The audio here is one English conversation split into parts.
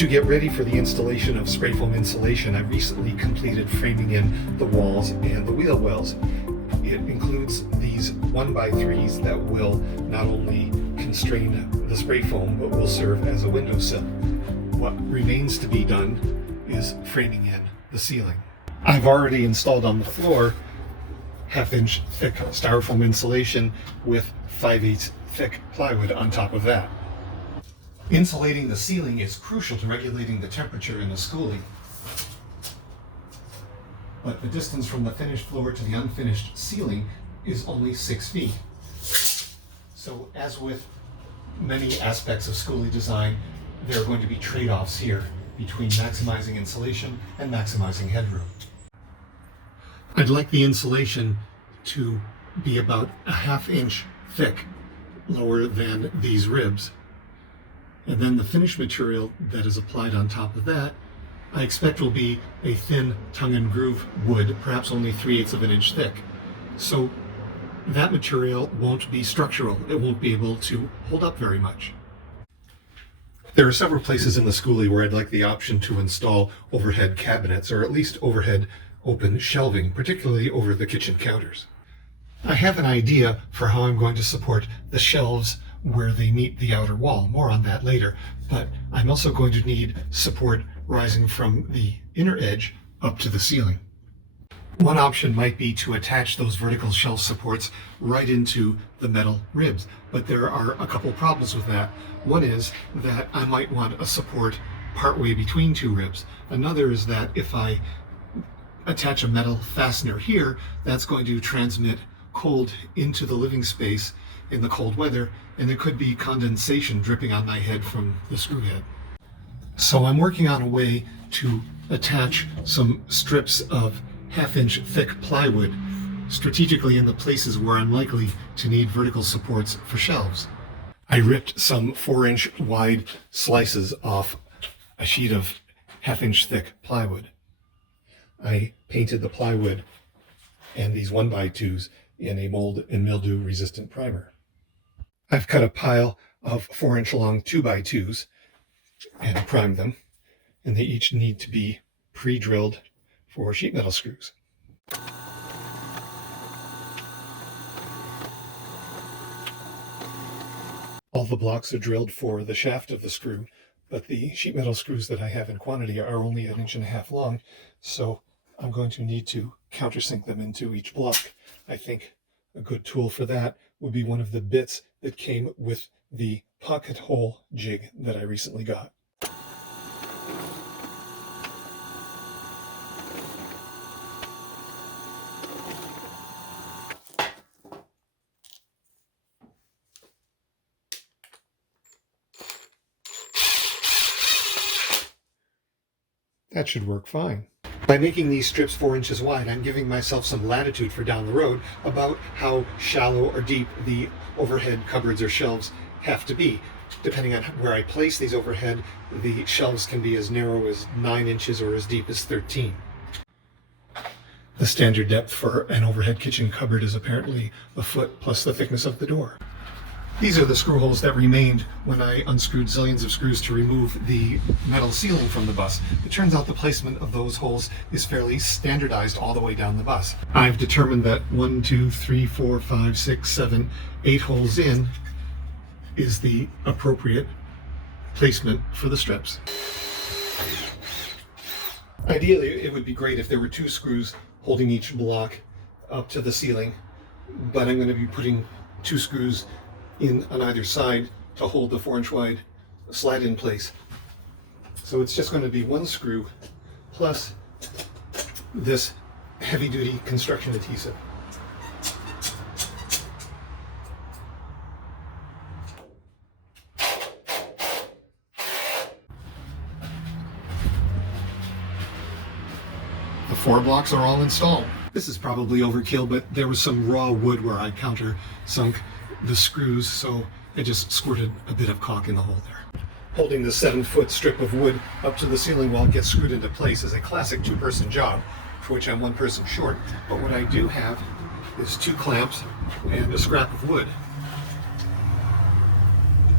To get ready for the installation of spray foam insulation, I recently completed framing in the walls and the wheel wells. It includes these 1x3s that will not only constrain the spray foam, but will serve as a windowsill. What remains to be done is framing in the ceiling. I've already installed on the floor 1/2-inch thick styrofoam insulation with 5/8 thick plywood on top of that. Insulating the ceiling is crucial to regulating the temperature in the skoolie. But the distance from the finished floor to the unfinished ceiling is only 6 feet. So as with many aspects of skoolie design, there are going to be trade-offs here between maximizing insulation and maximizing headroom. I'd like the insulation to be about a 1/2 inch thick, lower than these ribs. And then the finished material that is applied on top of that, I expect will be a thin tongue and groove wood, perhaps only 3/8 of an inch thick. So that material won't be structural. It won't be able to hold up very much. There are several places in the skoolie where I'd like the option to install overhead cabinets, or at least overhead open shelving, particularly over the kitchen counters. I have an idea for how I'm going to support the shelves where they meet the outer wall. More on that later, but I'm also going to need support rising from the inner edge up to the ceiling. One option might be to attach those vertical shelf supports right into the metal ribs, but there are a couple problems with that. One is that I might want a support partway between two ribs. Another is that if I attach a metal fastener here, that's going to transmit cold into the living space in the cold weather, and there could be condensation dripping on my head from the screw head. So I'm working on a way to attach some strips of 1/2 inch thick plywood strategically in the places where I'm likely to need vertical supports for shelves. I ripped some 4-inch wide slices off a sheet of 1/2 inch thick plywood. I painted the plywood and these 1x2s in a mold and mildew resistant primer. I've cut a pile of 4-inch long 2x2s and primed them, and they each need to be pre-drilled for sheet metal screws. All the blocks are drilled for the shaft of the screw, but the sheet metal screws that I have in quantity are only 1.5 inches long, so I'm going to need to countersink them into each block. I think a good tool for that would be one of the bits that came with the pocket hole jig that I recently got. That should work fine. By making these strips 4 inches wide, I'm giving myself some latitude for down the road about how shallow or deep the overhead cupboards or shelves have to be. Depending on where I place these overhead, the shelves can be as narrow as 9 inches or as deep as 13. The standard depth for an overhead kitchen cupboard is apparently 1 foot plus the thickness of the door. These are the screw holes that remained when I unscrewed zillions of screws to remove the metal ceiling from the bus. It turns out the placement of those holes is fairly standardized all the way down the bus. I've determined that 1, 2, 3, 4, 5, 6, 7, 8 holes in is the appropriate placement for the strips. Ideally, it would be great if there were 2 screws holding each block up to the ceiling, but I'm going to be putting 2 screws in on either side to hold the 4-inch wide slat in place. So it's just going to be 1 screw plus this heavy-duty construction adhesive. The 4 blocks are all installed. This is probably overkill, but there was some raw wood where I countersunk the screws, so I just squirted a bit of caulk in the hole there. Holding the 7-foot strip of wood up to the ceiling while it gets screwed into place is a classic 2-person job, for which I'm 1 person short. But what I do have is 2 clamps and a scrap of wood.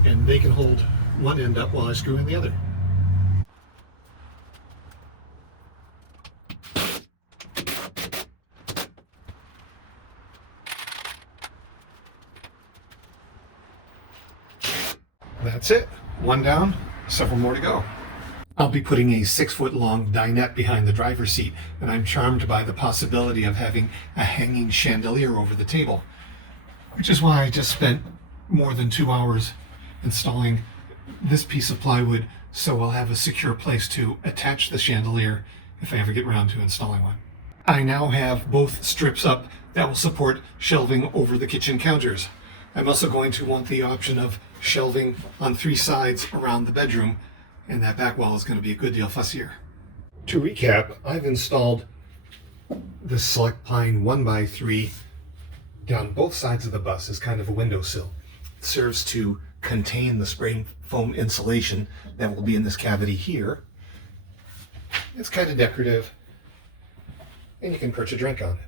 And they can hold one end up while I screw in the other. That's it. One down, several more to go. I'll be putting a 6-foot long dinette behind the driver's seat, and I'm charmed by the possibility of having a hanging chandelier over the table, which is why I just spent more than 2 hours installing this piece of plywood, so I'll have a secure place to attach the chandelier if I ever get around to installing one. I now have both strips up that will support shelving over the kitchen counters. I'm also going to want the option of shelving on 3 sides around the bedroom, and that back wall is going to be a good deal fussier. To recap, I've installed the Select Pine 1x3 down both sides of the bus as kind of a windowsill. It serves to contain the spray foam insulation that will be in this cavity here. It's kind of decorative, and you can perch a drink on it.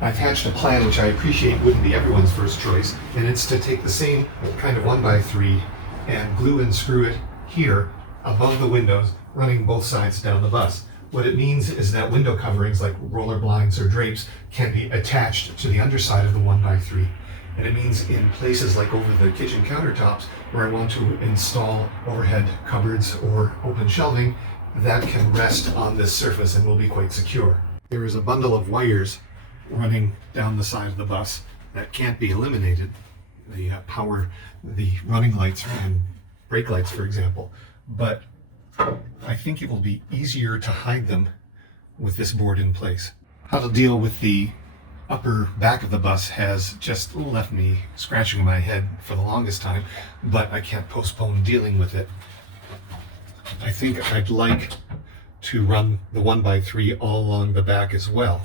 I've hatched a plan which I appreciate wouldn't be everyone's first choice, and it's to take the same kind of 1x3 and glue and screw it here above the windows, running both sides down the bus. What it means is that window coverings like roller blinds or drapes can be attached to the underside of the 1x3. And it means in places like over the kitchen countertops where I want to install overhead cupboards or open shelving, that can rest on this surface and will be quite secure. There is a bundle of wires running down the side of the bus that can't be eliminated. They power the running lights and brake lights, for example. But I think it will be easier to hide them with this board in place. How to deal with the upper back of the bus has just left me scratching my head for the longest time, but I can't postpone dealing with it. I think I'd like to run the 1x3 all along the back as well.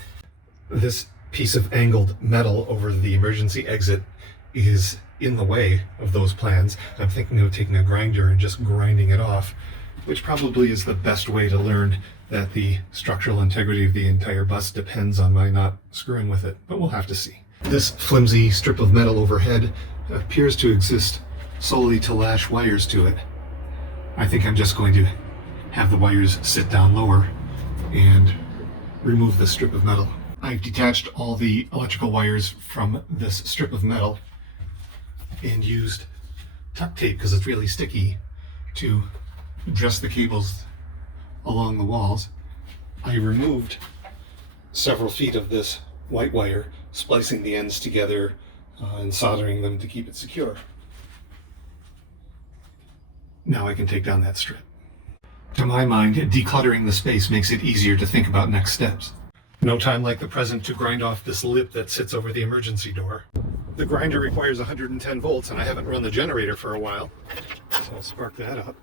This piece of angled metal over the emergency exit is in the way of those plans. I'm thinking of taking a grinder and just grinding it off, which probably is the best way to learn that the structural integrity of the entire bus depends on my not screwing with it, but we'll have to see. This flimsy strip of metal overhead appears to exist solely to lash wires to it. I think I'm just going to have the wires sit down lower and remove this strip of metal. I've detached all the electrical wires from this strip of metal and used tuck tape, because it's really sticky, to dress the cables along the walls. I removed several feet of this white wire, splicing the ends together and soldering them to keep it secure. Now I can take down that strip. To my mind, decluttering the space makes it easier to think about next steps. No time like the present to grind off this lip that sits over the emergency door. The grinder requires 110 volts, and I haven't run the generator for a while, so I'll spark that up.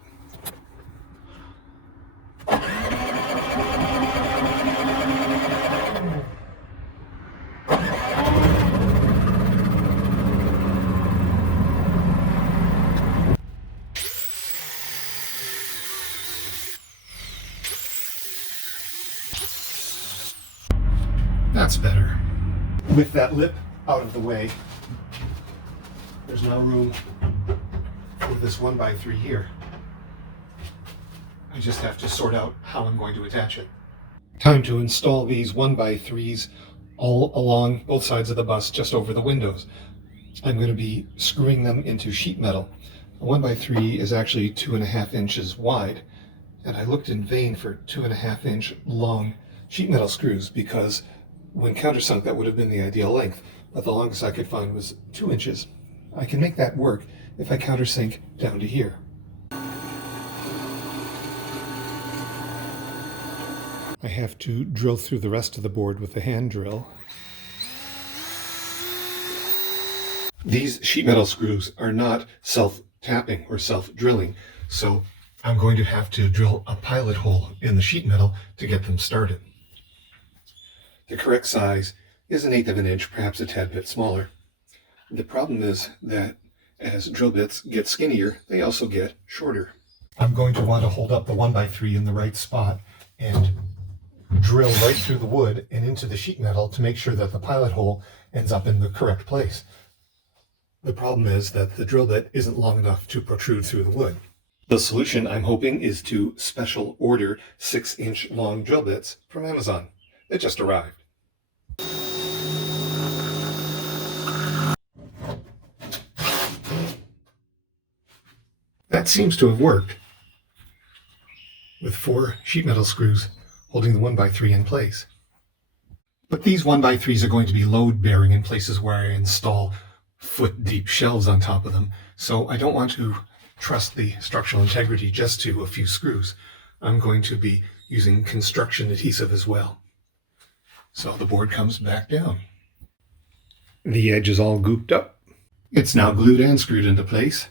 That's better. With that lip out of the way, there's now room for this 1x3 here. I just have to sort out how I'm going to attach it. Time to install these 1x3s all along both sides of the bus, just over the windows. I'm going to be screwing them into sheet metal. A 1x3 is actually 2.5 inches wide, and I looked in vain for 2.5 inch long sheet metal screws, because when countersunk that would have been the ideal length, but the longest I could find was 2 inches. I can make that work if I countersink down to here. I have to drill through the rest of the board with a hand drill. These sheet metal screws are not self-tapping or self-drilling, so I'm going to have to drill a pilot hole in the sheet metal to get them started. The correct size is 1/8 of an inch, perhaps a tad bit smaller. The problem is that as drill bits get skinnier, they also get shorter. I'm going to want to hold up the 1x3 in the right spot and drill right through the wood and into the sheet metal to make sure that the pilot hole ends up in the correct place. The problem is that the drill bit isn't long enough to protrude through the wood. The solution, I'm hoping, is to special order 6-inch long drill bits from Amazon. They just arrived. That seems to have worked, with 4 sheet metal screws holding the 1x3 in place. But these 1x3s are going to be load bearing in places where I install foot deep shelves on top of them, so I don't want to trust the structural integrity just to a few screws. I'm going to be using construction adhesive as well. So the board comes back down. The edge is all gooped up. It's now glued and screwed into place,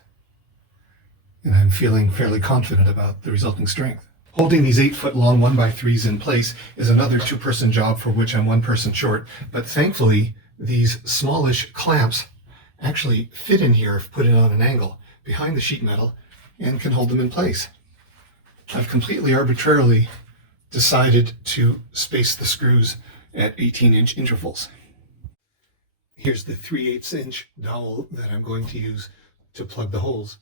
and I'm feeling fairly confident about the resulting strength. Holding these 8-foot long 1x3s in place is another 2-person job for which I'm 1 person short, but thankfully these smallish clamps actually fit in here if put in on an angle behind the sheet metal and can hold them in place. I've completely arbitrarily decided to space the screws at 18-inch intervals. Here's the 3/8-inch dowel that I'm going to use to plug the holes,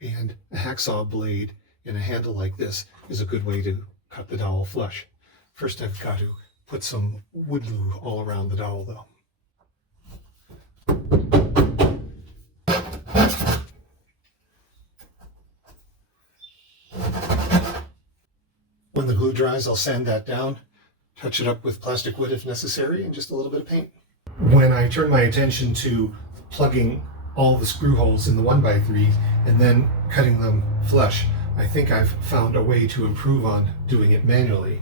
and a hacksaw blade and a handle like this is a good way to cut the dowel flush. First I've got to put some wood glue all around the dowel though. When the glue dries, I'll sand that down, touch it up with plastic wood if necessary, and just a little bit of paint. When I turn my attention to plugging all the screw holes in the 1x3 and then cutting them flush, I think I've found a way to improve on doing it manually.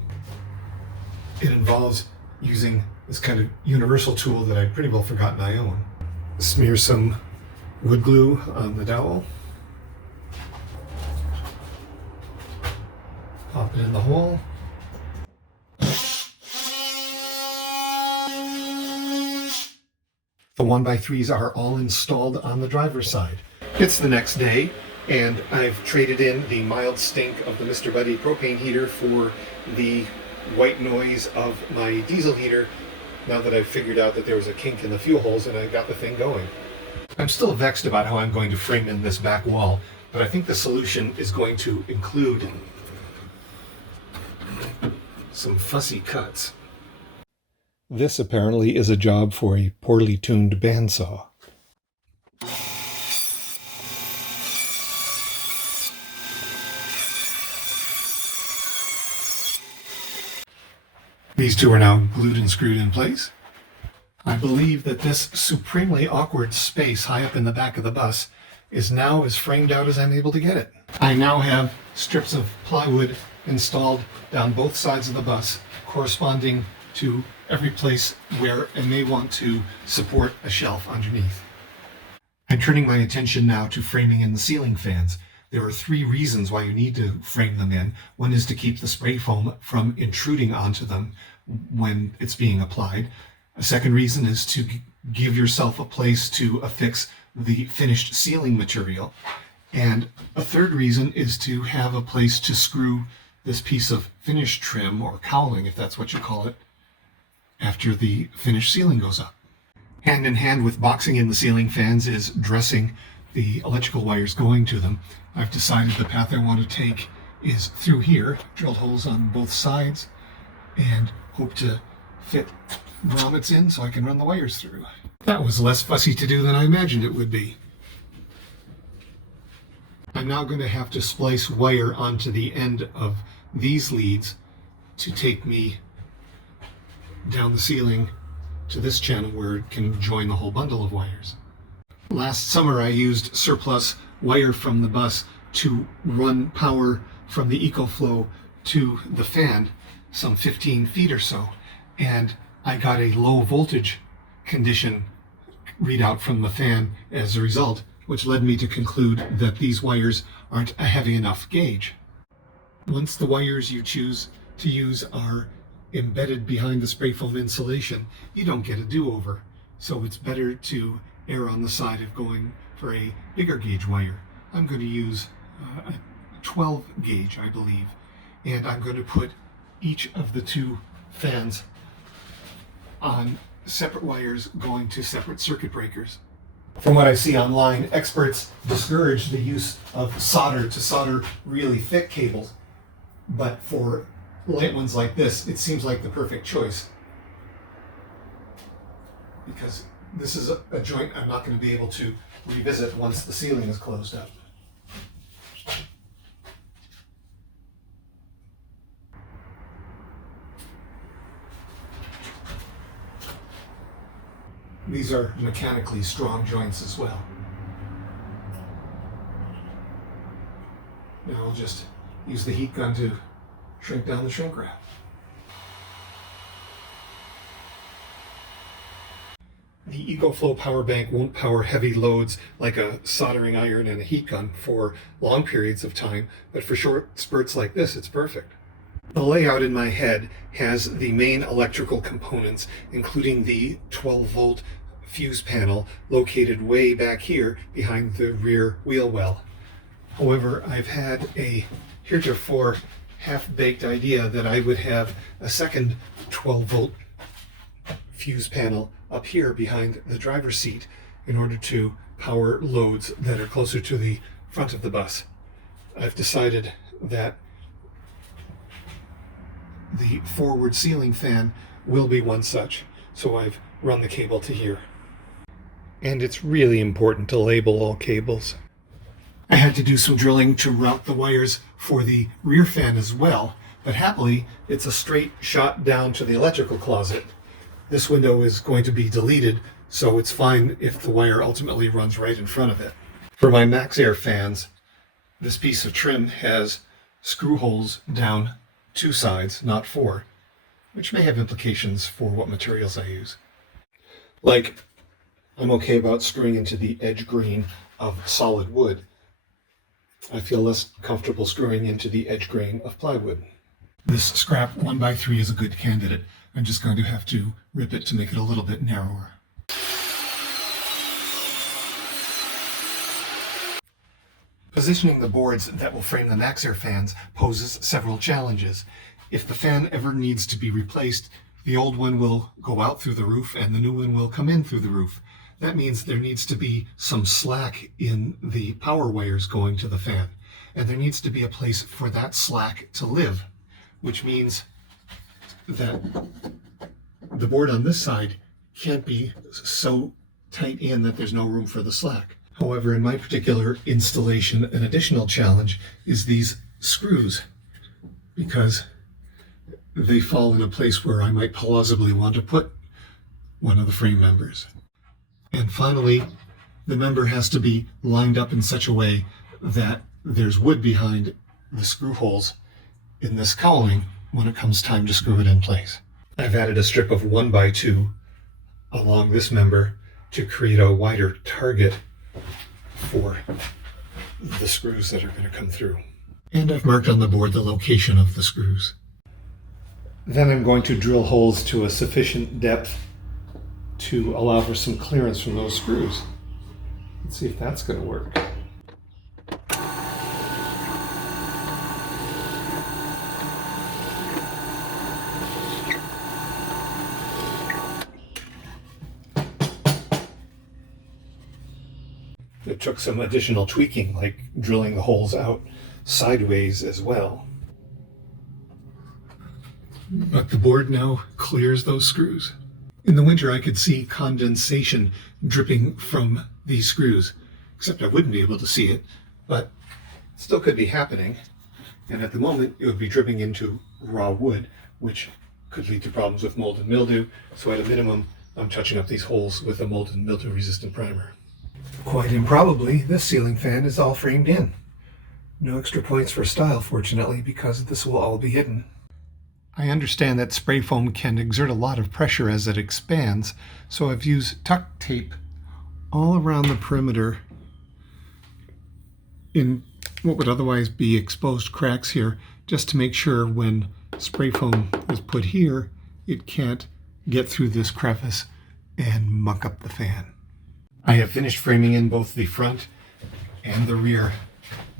It involves using this kind of universal tool that I'd pretty well forgotten I own. Smear some wood glue on the dowel. Pop it in the hole. The 1x3s are all installed on the driver's side. It's the next day, and I've traded in the mild stink of the Mr. Buddy propane heater for the white noise of my diesel heater, now that I've figured out that there was a kink in the fuel holes and I got the thing going. I'm still vexed about how I'm going to frame in this back wall, but I think the solution is going to include some fussy cuts. This apparently is a job for a poorly tuned bandsaw. These two are now glued and screwed in place. I believe that this supremely awkward space high up in the back of the bus is now as framed out as I'm able to get it. I now have strips of plywood installed down both sides of the bus, corresponding to every place where I may want to support a shelf underneath. I'm turning my attention now to framing in the ceiling fans. There are 3 reasons why you need to frame them in. One is to keep the spray foam from intruding onto them when it's being applied. A second reason is to give yourself a place to affix the finished ceiling material. And a third reason is to have a place to screw this piece of finish trim, or cowling if that's what you call it, after the finished ceiling goes up. Hand in hand with boxing in the ceiling fans is dressing the electrical wires going to them. I've decided the path I want to take is through here, drilled holes on both sides, and hope to fit grommets in so I can run the wires through. That was less fussy to do than I imagined it would be. I'm now going to have to splice wire onto the end of these leads to take me down the ceiling to this channel where it can join the whole bundle of wires. Last summer I used surplus wire from the bus to run power from the EcoFlow to the fan, some 15 feet or so, and I got a low voltage condition readout from the fan as a result, which led me to conclude that these wires aren't a heavy enough gauge. Once the wires you choose to use are embedded behind the spray foam insulation, you don't get a do-over. So it's better to err on the side of going for a bigger gauge wire. I'm going to use a 12 gauge, I believe, and I'm going to put each of the 2 fans on separate wires going to separate circuit breakers. From what I see online, experts discourage the use of solder to solder really thick cables, but for light ones like this, it seems like the perfect choice, because this is a joint I'm not going to be able to revisit once the ceiling is closed up. These are mechanically strong joints as well. Now I'll just use the heat gun to shrink down the shrink wrap. The EcoFlow power bank won't power heavy loads like a soldering iron and a heat gun for long periods of time, but for short spurts like this, it's perfect. The layout in my head has the main electrical components, including the 12-volt fuse panel located way back here behind the rear wheel well. However, I've had a heretofore half-baked idea that I would have a second 12-volt fuse panel up here behind the driver's seat in order to power loads that are closer to the front of the bus. I've decided that the forward ceiling fan will be one such, so I've run the cable to here. And it's really important to label all cables. I had to do some drilling to route the wires for the rear fan as well, but happily it's a straight shot down to the electrical closet. This window is going to be deleted, so it's fine if the wire ultimately runs right in front of it. For my MaxxAir fans, this piece of trim has screw holes down 2 sides, not 4, which may have implications for what materials I use. Like, I'm okay about screwing into the edge grain of solid wood. I feel less comfortable screwing into the edge grain of plywood. This scrap 1x3 is a good candidate. I'm just going to have to rip it to make it a little bit narrower. Positioning the boards that will frame the MaxxAir fans poses several challenges. If the fan ever needs to be replaced, the old one will go out through the roof and the new one will come in through the roof. That means there needs to be some slack in the power wires going to the fan, and there needs to be a place for that slack to live, which means that the board on this side can't be so tight in that there's no room for the slack. However, in my particular installation, an additional challenge is these screws, because they fall in a place where I might plausibly want to put one of the frame members. And finally, the member has to be lined up in such a way that there's wood behind the screw holes in this cowling when it comes time to screw it in place. I've added a strip of 1x2 along this member to create a wider target for the screws that are going to come through. And I've marked on the board the location of the screws. Then I'm going to drill holes to a sufficient depth to allow for some clearance from those screws. Let's see if that's going to work. It took some additional tweaking, like drilling the holes out sideways as well. But the board now clears those screws. In the winter, I could see condensation dripping from these screws, except I wouldn't be able to see it, but it still could be happening. And at the moment, it would be dripping into raw wood, which could lead to problems with mold and mildew. So at a minimum, I'm touching up these holes with a mold and mildew resistant primer. Quite improbably, this ceiling fan is all framed in. No extra points for style, fortunately, because this will all be hidden. I understand that spray foam can exert a lot of pressure as it expands, so I've used tuck tape all around the perimeter in what would otherwise be exposed cracks here, just to make sure when spray foam is put here, it can't get through this crevice and muck up the fan. I have finished framing in both the front and the rear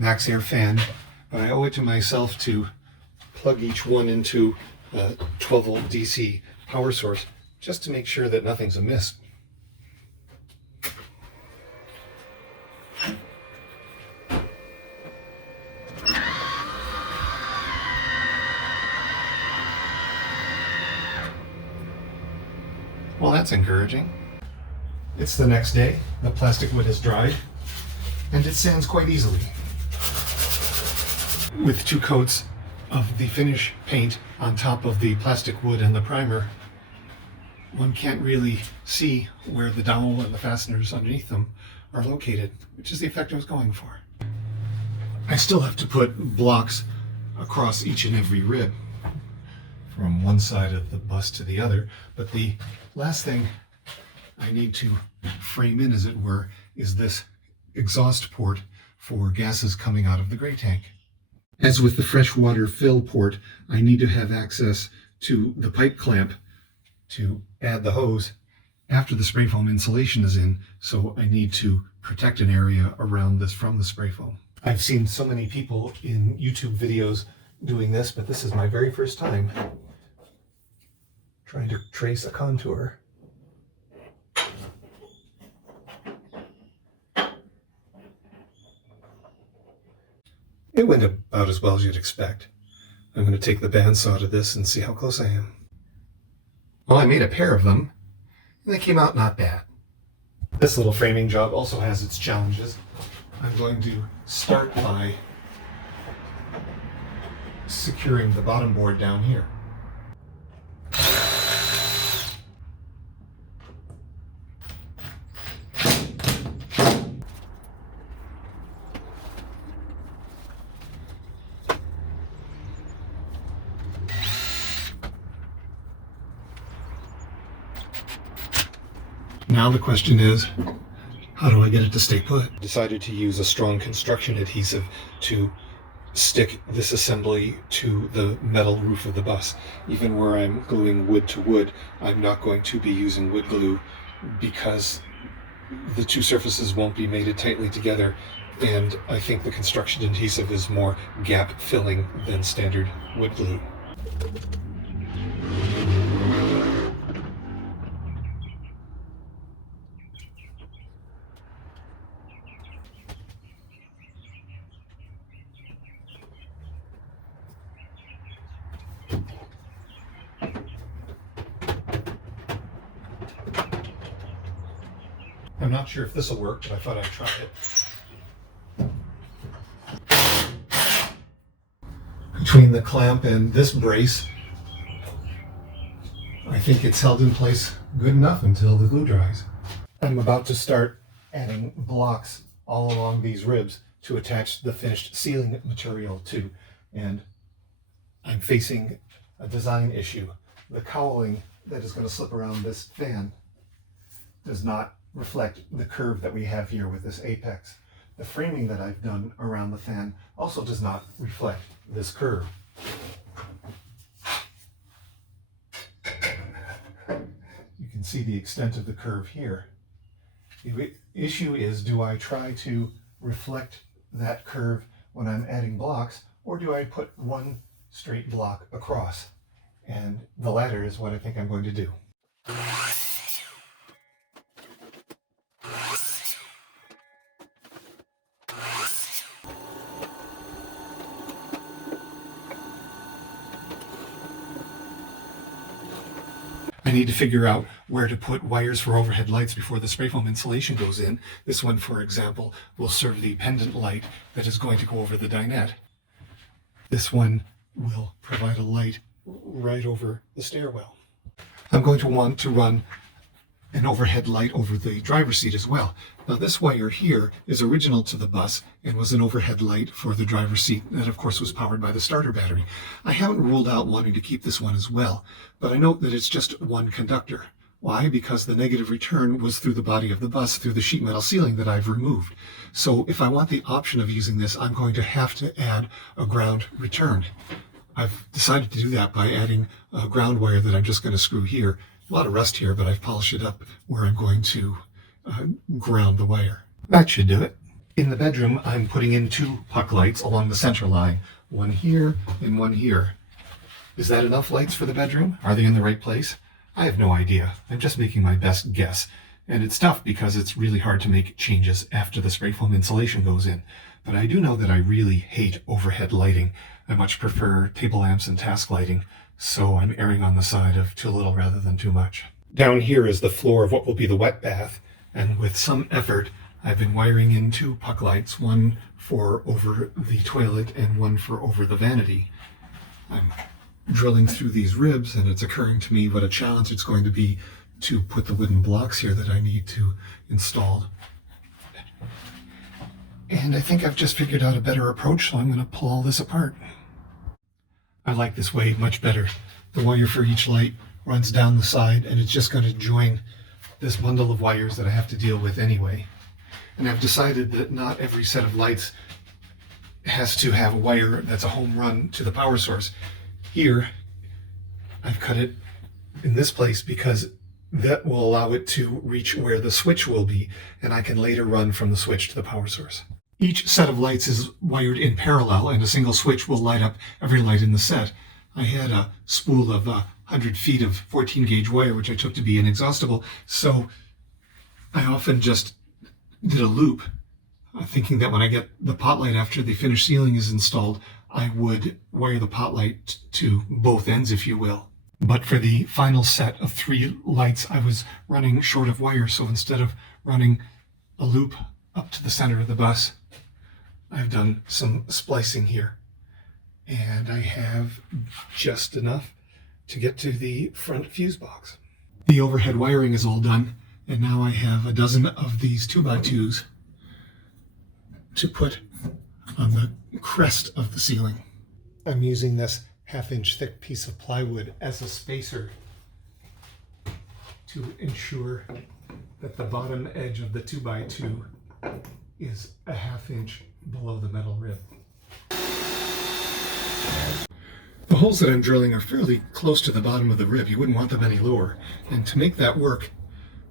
MaxxAir fan, but I owe it to myself to plug each one into a 12-volt DC power source just to make sure that nothing's amiss. Well, that's encouraging. It's the next day, the plastic wood has dried, and it sands quite easily. With 2 coats of the finish paint on top of the plastic wood and the primer, one can't really see where the dowel and the fasteners underneath them are located, which is the effect I was going for. I still have to put blocks across each and every rib from one side of the bus to the other, but the last thing I need to frame in, as it were, is this exhaust port for gases coming out of the gray tank. As with the freshwater fill port, I need to have access to the pipe clamp to add the hose after the spray foam insulation is in, so I need to protect an area around this from the spray foam. I've seen so many people in YouTube videos doing this, but this is my very first time trying to trace a contour. It went about as well as you'd expect. I'm going to take the bandsaw to this and see how close I am. Well, I made a pair of them, and they came out not bad. This little framing job also has its challenges. I'm going to start by securing the bottom board down here. Now the question is, how do I get it to stay put? I decided to use a strong construction adhesive to stick this assembly to the metal roof of the bus. Even where I'm gluing wood to wood, I'm not going to be using wood glue because the two surfaces won't be mated tightly together, and I think the construction adhesive is more gap filling than standard wood glue. I'm not sure if this will work, but I thought I'd try it. Between the clamp and this brace, I think it's held in place good enough until the glue dries. I'm about to start adding blocks all along these ribs to attach the finished ceiling material to, and I'm facing a design issue. The cowling that is going to slip around this fan does not reflect the curve that we have here with this apex. The framing that I've done around the fan also does not reflect this curve. You can see the extent of the curve here. The issue is, do I try to reflect that curve when I'm adding blocks, or do I put one straight block across? And the latter is what I think I'm going to do. I need to figure out where to put wires for overhead lights before the spray foam insulation goes in. This one, for example, will serve the pendant light that is going to go over the dinette. This one will provide a light right over the stairwell. I'm going to want to run an overhead light over the driver's seat as well. Now this wire here is original to the bus and was an overhead light for the driver's seat that of course was powered by the starter battery. I haven't ruled out wanting to keep this one as well, but I note that it's just one conductor. Why? Because the negative return was through the body of the bus, through the sheet metal ceiling that I've removed. So if I want the option of using this, I'm going to have to add a ground return. I've decided to do that by adding a ground wire that I'm just going to screw here. A lot of rust here, but I've polished it up where I'm going to ground the wire. That should do it. In the bedroom, I'm putting in two puck lights along the center line. One here and one here. Is that enough lights for the bedroom? Are they in the right place? I have no idea. I'm just making my best guess. And it's tough because it's really hard to make changes after the spray foam insulation goes in. But I do know that I really hate overhead lighting. I much prefer table lamps and task lighting. So I'm erring on the side of too little rather than too much. Down here is the floor of what will be the wet bath, and with some effort I've been wiring in two puck lights, one for over the toilet and one for over the vanity. I'm drilling through these ribs, and it's occurring to me what a challenge it's going to be to put the wooden blocks here that I need to install. And I think I've just figured out a better approach, so I'm going to pull all this apart. I like this way much better. The wire for each light runs down the side, and it's just going to join this bundle of wires that I have to deal with anyway. And I've decided that not every set of lights has to have a wire that's a home run to the power source. Here, I've cut it in this place because that will allow it to reach where the switch will be, and I can later run from the switch to the power source. Each set of lights is wired in parallel, and a single switch will light up every light in the set. I had a spool of 100 feet of 14 gauge wire, which I took to be inexhaustible, so I often just did a loop, thinking that when I get the pot light after the finished ceiling is installed, I would wire the pot light to both ends, if you will. But for the final set of 3 lights, I was running short of wire, so instead of running a loop up to the center of the bus, I've done some splicing here. And I have just enough to get to the front fuse box. The overhead wiring is all done, and now I have a dozen of these 2x2s to put on the crest of the ceiling. I'm using this 1/2 inch thick piece of plywood as a spacer to ensure that the bottom edge of the 2x2 is a 1/2 inch below the metal rib. The holes that I'm drilling are fairly close to the bottom of the rib. You wouldn't want them any lower. And to make that work,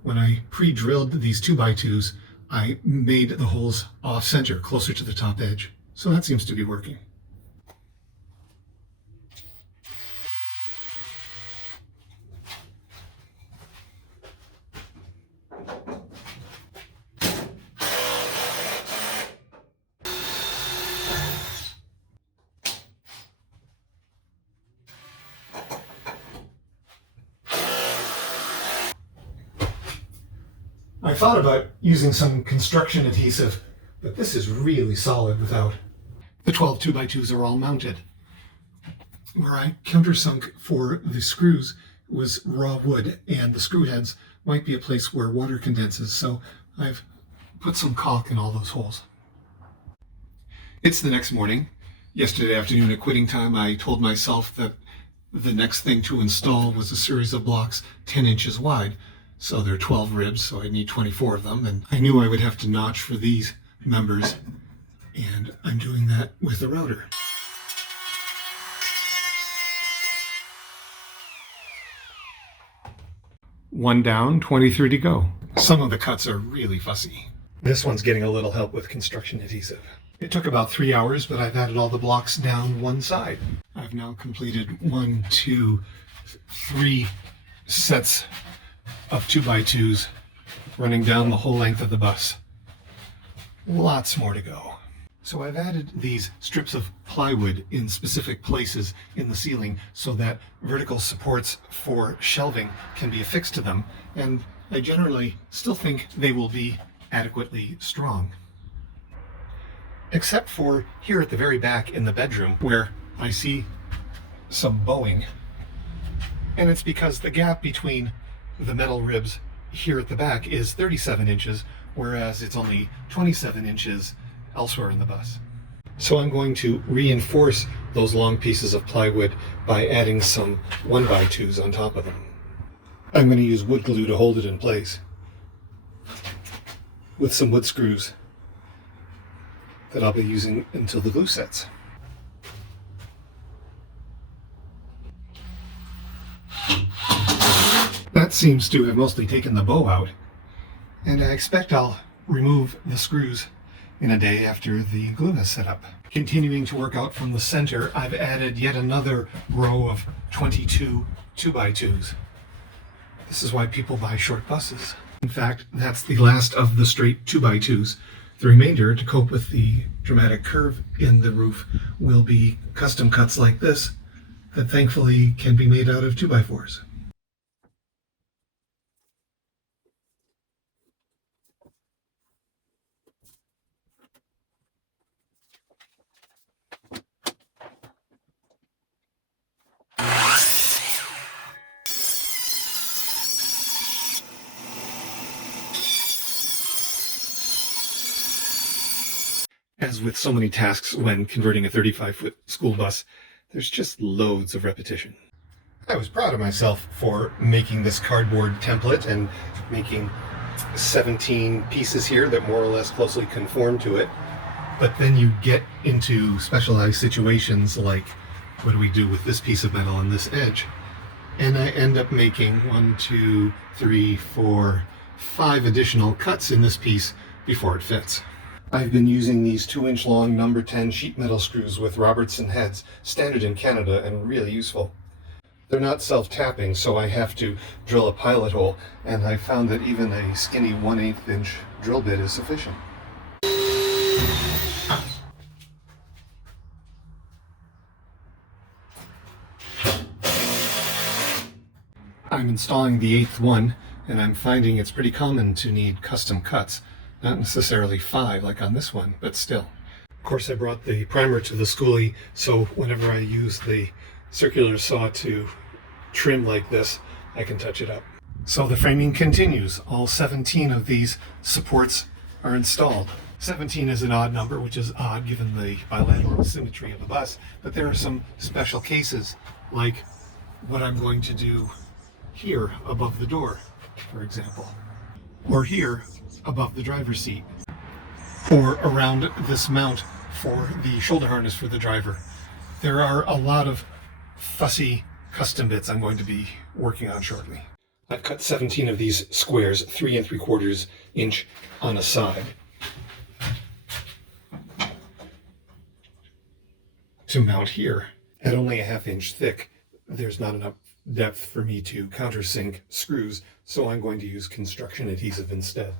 when I pre-drilled these 2x2s, I made the holes off center, closer to the top edge. So that seems to be working. I thought about using some construction adhesive, but this is really solid without. The 12 2x2s are all mounted. Where I countersunk for the screws was raw wood, and the screw heads might be a place where water condenses, so I've put some caulk in all those holes. It's the next morning. Yesterday afternoon at quitting time, I told myself that the next thing to install was a series of blocks 10 inches wide. So there are 12 ribs, so I need 24 of them, and I knew I would have to notch for these members, and I'm doing that with the router. One down, 23 to go. Some of the cuts are really fussy. This one's getting a little help with construction adhesive. It took about 3 hours, but I've added all the blocks down one side. I've now completed 1, 2, 3 sets of 2x2s running down the whole length of the bus. Lots more to go. So I've added these strips of plywood in specific places in the ceiling so that vertical supports for shelving can be affixed to them, and I generally still think they will be adequately strong. Except for here at the very back in the bedroom where I see some bowing. And it's because the gap between the metal ribs here at the back is 37 inches, whereas it's only 27 inches elsewhere in the bus. So I'm going to reinforce those long pieces of plywood by adding some 1x2s on top of them. I'm going to use wood glue to hold it in place with some wood screws that I'll be using until the glue sets. That seems to have mostly taken the bow out, and I expect I'll remove the screws in a day after the glue is set up. Continuing to work out from the center, I've added yet another row of 22 2x2s. This is why people buy short buses. In fact, that's the last of the straight 2x2s. The remainder, to cope with the dramatic curve in the roof, will be custom cuts like this that thankfully can be made out of 2x4s. As with so many tasks when converting a 35-foot school bus, there's just loads of repetition. I was proud of myself for making this cardboard template and making 17 pieces here that more or less closely conform to it. But then you get into specialized situations like, what do we do with this piece of metal on this edge? And I end up making 5 additional cuts in this piece before it fits. I've been using these 2-inch long number 10 sheet metal screws with Robertson heads, standard in Canada and really useful. They're not self-tapping, so I have to drill a pilot hole, and I found that even a skinny 1/8 inch drill bit is sufficient. I'm installing the 8th one, and I'm finding it's pretty common to need custom cuts. Not necessarily 5 like on this one, but still. Of course, I brought the primer to the skoolie, so whenever I use the circular saw to trim like this, I can touch it up. So the framing continues. All 17 of these supports are installed. 17 is an odd number, which is odd given the bilateral symmetry of the bus, but there are some special cases, like what I'm going to do here above the door, for example, or here above the driver's seat, or around this mount for the shoulder harness for the driver. There are a lot of fussy custom bits I'm going to be working on shortly. I've cut 17 of these squares, 3 3/4 inch on a side, to mount here. At only a 1/2 inch thick, there's not enough depth for me to countersink screws, so I'm going to use construction adhesive instead.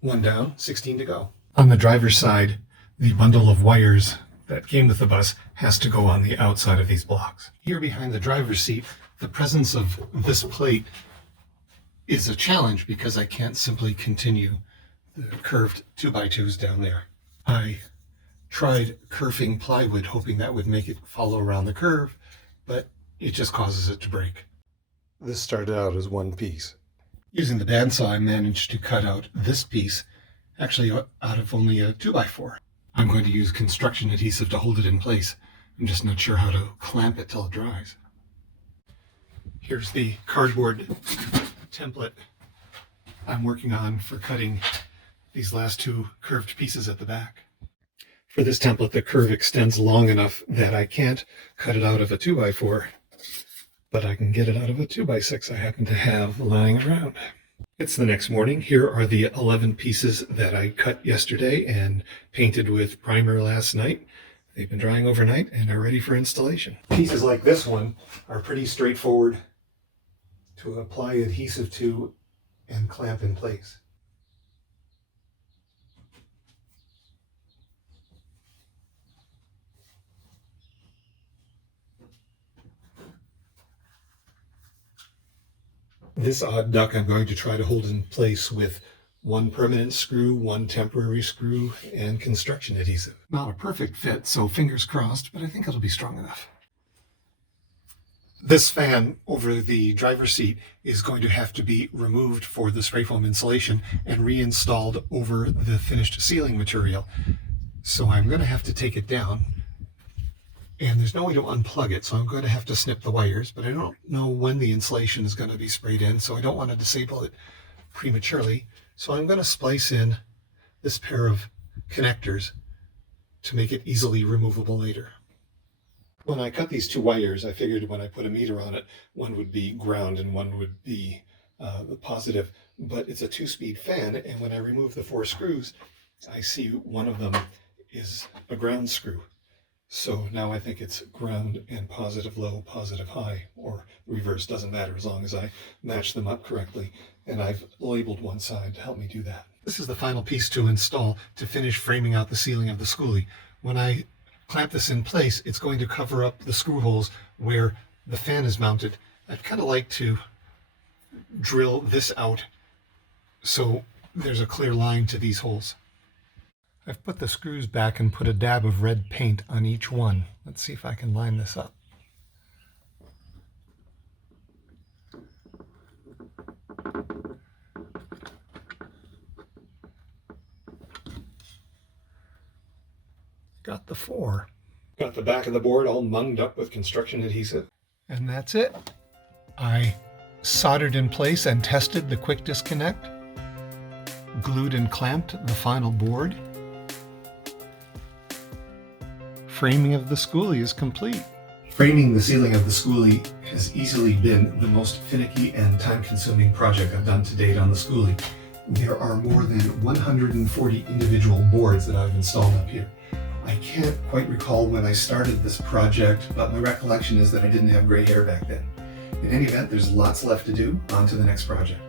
One down, 16 to go. On the driver's side, the bundle of wires that came with the bus has to go on the outside of these blocks. Here behind the driver's seat, the presence of this plate is a challenge because I can't simply continue the curved 2x2s down there. I tried kerfing plywood, hoping that would make it follow around the curve, but it just causes it to break. This started out as one piece. Using the bandsaw, I managed to cut out this piece, actually out of only a 2x4. I'm going to use construction adhesive to hold it in place. I'm just not sure how to clamp it till it dries. Here's the cardboard template I'm working on for cutting these last 2 curved pieces at the back. For this template, the curve extends long enough that I can't cut it out of a 2x4, but I can get it out of a 2x6 I happen to have lying around. It's the next morning. Here are the 11 pieces that I cut yesterday and painted with primer last night. They've been drying overnight and are ready for installation. Pieces like this one are pretty straightforward to apply adhesive to and clamp in place. This odd duck I'm going to try to hold in place with 1 permanent screw, 1 temporary screw, and construction adhesive. Not a perfect fit, so fingers crossed, but I think it'll be strong enough. This fan over the driver's seat is going to have to be removed for the spray foam insulation and reinstalled over the finished ceiling material. So I'm going to have to take it down, and there's no way to unplug it, so I'm going to have to snip the wires, but I don't know when the insulation is going to be sprayed in, so I don't want to disable it prematurely. So I'm going to splice in this pair of connectors to make it easily removable later. When I cut these 2 wires, I figured when I put a meter on it, one would be ground and one would be the positive, but it's a 2-speed fan, and when I remove the 4 screws, I see one of them is a ground screw. So now I think it's ground and positive low, positive high, or reverse, doesn't matter as long as I match them up correctly. And I've labeled one side to help me do that. This is the final piece to install to finish framing out the ceiling of the skoolie. When I clamp this in place, it's going to cover up the screw holes where the fan is mounted. I'd kind of like to drill this out so there's a clear line to these holes. I've put the screws back and put a dab of red paint on each one. Let's see if I can line this up. Got the 4. Got the back of the board all munged up with construction adhesive. And that's it. I soldered in place and tested the quick disconnect, glued and clamped the final board. Framing of the skoolie is complete. Framing the ceiling of the skoolie has easily been the most finicky and time-consuming project I've done to date on the skoolie. There are more than 140 individual boards that I've installed up here. I can't quite recall when I started this project, but my recollection is that I didn't have gray hair back then. In any event, there's lots left to do. On to the next project.